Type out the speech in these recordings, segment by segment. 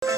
Parang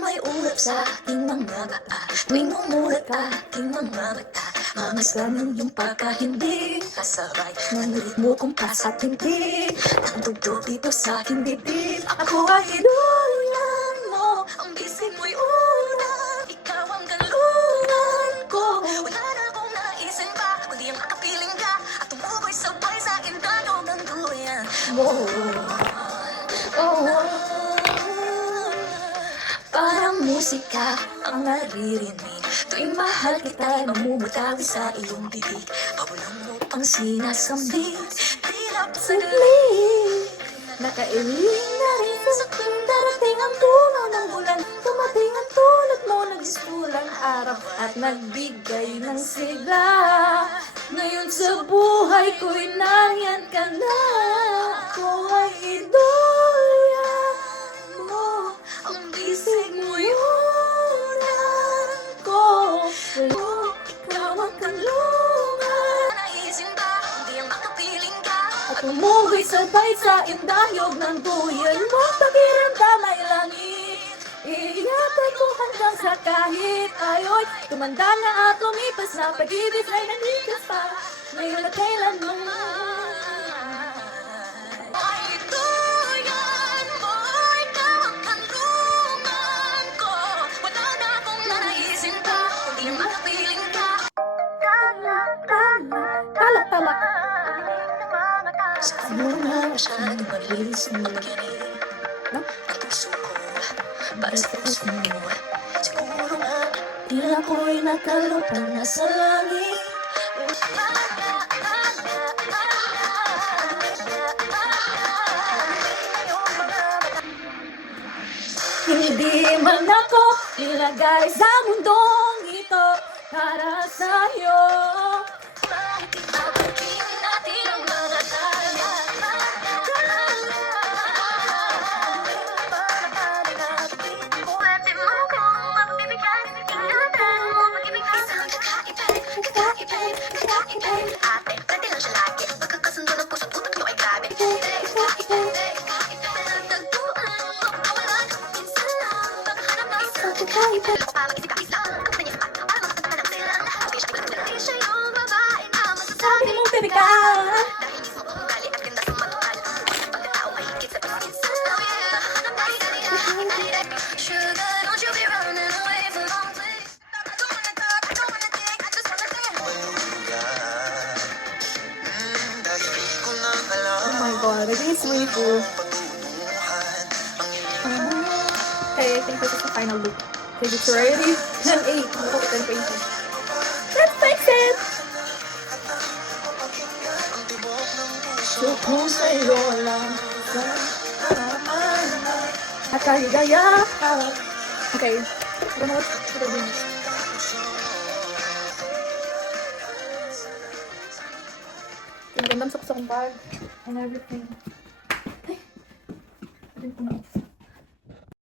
may ulap sa ating mga mata tuwing umulat ka ating mga mata. Mamasganan yung pagka-hindi kasabay ng ritmo kong pasat-hindi ng tugtog dito sa aking bibig. Ako ay iduluyan mo, ang bisig mo'y ulan. Ikaw ang galungan ko, wala na akong naisin pa kundi ang makapiling ka at tumukoy sabay sa indano ng duyan mo. Parang musika ang naririnig tuwing mahal kita, namumutawi sa iyong bibig. Pabulong mo pang sinasambit, tirap sa galing. Nakailing na rin sa tuwing darating ang dulo ng bulan. Tumating ang tulad mo, nagsipulang araw at nagbigay ng sigla. Ngayon sa buhay ko'y nangyan ka na. Ako ay idolya mo, ang bisig mo yun ko. Ikaw ang kalungan, naisin ba, hindi ang makapiling ka at umuwi sabay sa indayog ng duyan mo. Pakiramdam ay langit, iiyatay ko hanggang sa kahit ayoy. Tumanda na at lumipas na pag-ibig ay nanikas pa ngayon at kailanman. Tama. Saan mo na masyadong mabilis ang maginig, no? Ang puso ko, para sa puso mo. Siguro nga, tila ko'y nakalutang na sa langit. Hindi man ako nilagay sa mundong ito para sa'yo. Sabi mong baby ka, oh my god, it is way too. Okay, I think this is the final look. Okay, it's already 10:08. Oh, 10:20. Let's fix it! So kung sa'yo lang at kaligaya. Okay, I don't know what to do. Ang gandang saksa kong bag and everything. Ay, ko na.